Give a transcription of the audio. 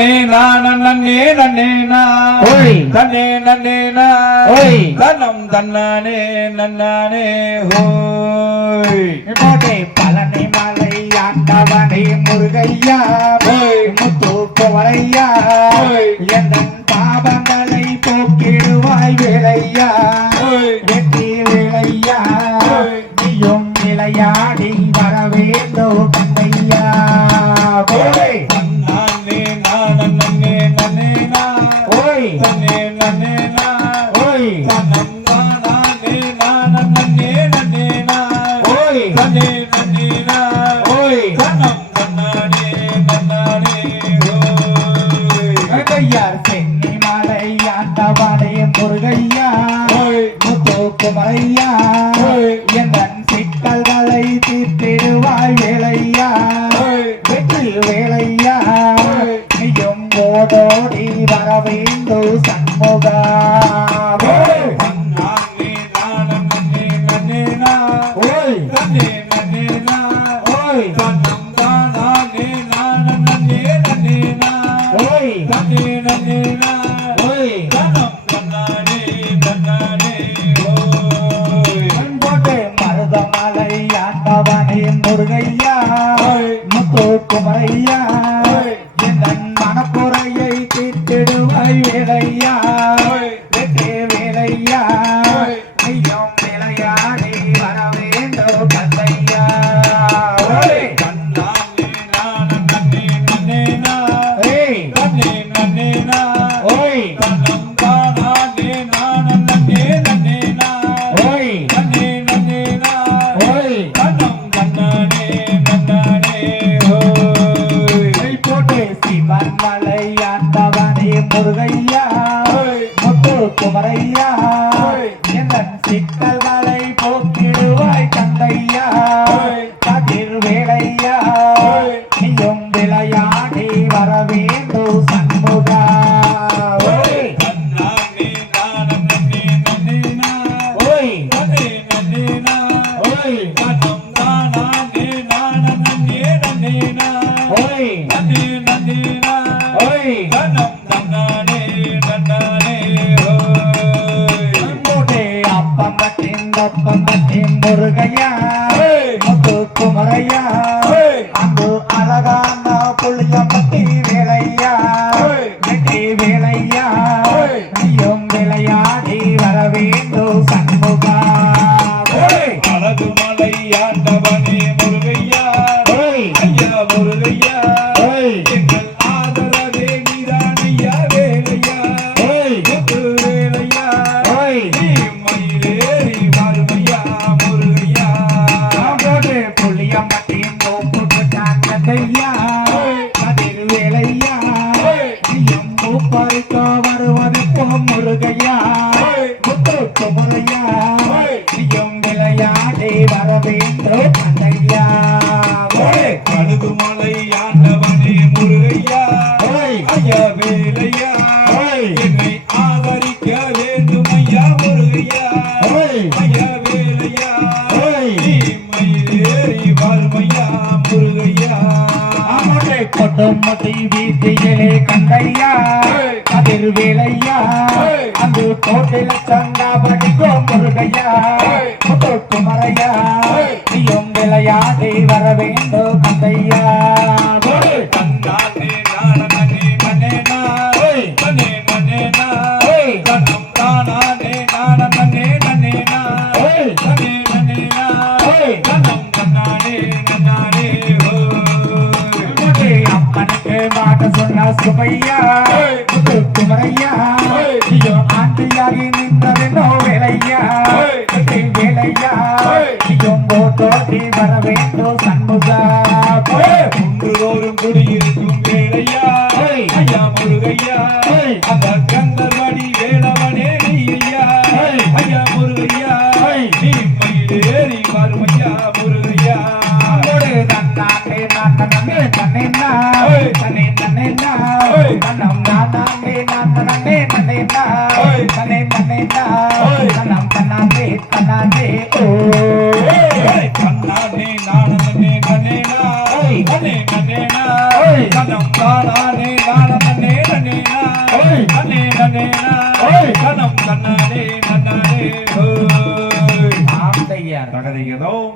நன்னே நான் நன்னே நன்னே நாய் தன்னே நன்னே பழனி மலை முருகையா. முருகையா முத்தோக்கு மலையா என் சிக்கல்களை தீர்த்திடுவாய் வேலையா வெற்றில் வேலையா நீயும் ஓடோடி வர வேண்டும் சண்முகா. Por gallina. முருகையா? முத்து குமரையா என் சிக்கல்களை போக்கிடுவாய் கந்தையா முருகையா. கழுகு மலை ஆண்டவனே முருகையா ஐயா வேலையா என்னை ஆதரிக்க வேண்டும் ஐயா முருகையா ஐயா வேலையா நீ மயிலேறி வறுமையா முருகையா கொட்டமத்தை வீட்டிலே கண்டையா கதிர் வேலையா அந்த தோட்டில சந்தா படிக்கும் முருகையா விளையாடி வர வேண்டும் அந்தையா சுமையா குமரையா. ஐயோ ஆண்டியா. தோற்றி வர வேண்டும் சண்முகா. ஒன்றுதோறும் குடியிருக்கும் வேலையா? ஐயா முருகையா? அந்த கந்தர்வடி வேளவனே ஐயா ஐயா முருகையா? நீ மயிலே முருகையா? தன்னாட்டே நான் தன்னே தன்னே தன்னே தன்னே தன்னம் நானாட்டே நான் தன்னாட்டே தன்னாட்டே ஓ! கணம் கண்ணனே நன்னே ஆந்தையார் கடலைகிறோம்